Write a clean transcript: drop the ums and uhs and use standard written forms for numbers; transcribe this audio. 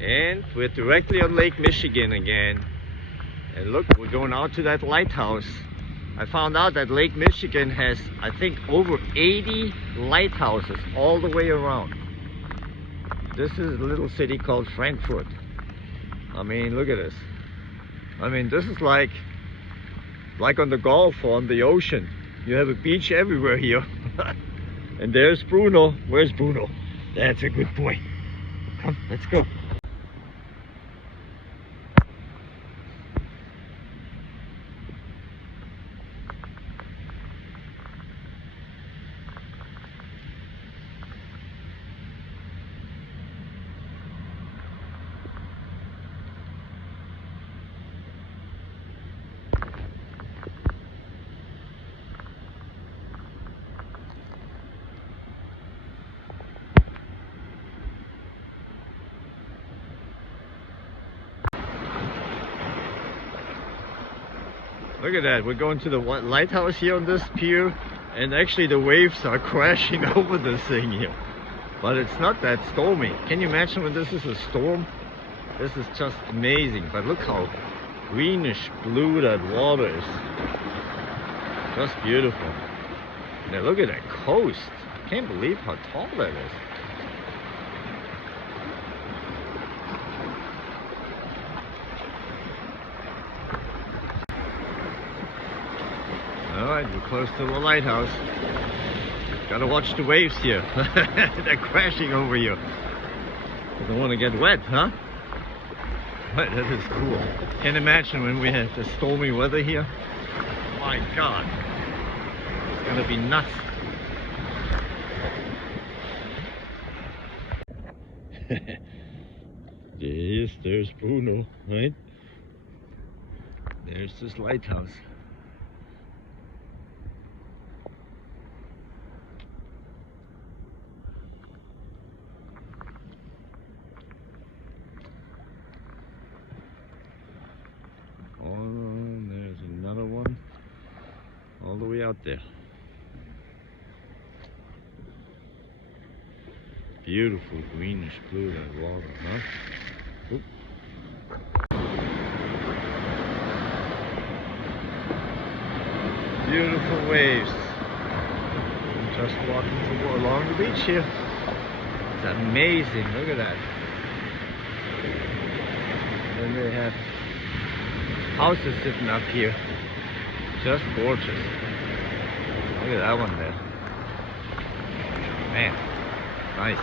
And we're directly on Lake Michigan again. And look, we're going out to that lighthouse. I found out that Lake Michigan has, I think, over 80 lighthouses all the way around. This is a little city called Frankfort. I mean, look at this. I mean, this is like on the Gulf or on the ocean. You have a beach everywhere here. And there's Bruno. Where's Bruno? That's a good boy. Come, let's go. Look at that, we're going to the lighthouse here on this pier, and actually the waves are crashing over this thing here. But it's not that stormy. Can you imagine when this is a storm? This is just amazing. But look how greenish blue that water is. Just beautiful. Now look at that coast. I can't believe how tall that is. Alright, we're close to the lighthouse. Gotta watch the waves here. They're crashing over you. You don't want to get wet, huh? But that is cool. Can't imagine when we have the stormy weather here. My God. It's gonna be nuts. Yes, there's Bruno, right? There's this lighthouse. Oh, there's another one all the way out there. Beautiful greenish blue that water, huh? Oop. Beautiful waves. I'm just walking along the beach here. It's amazing. Look at that. And they have houses sitting up here. Just gorgeous. Look at that one there. Man, nice.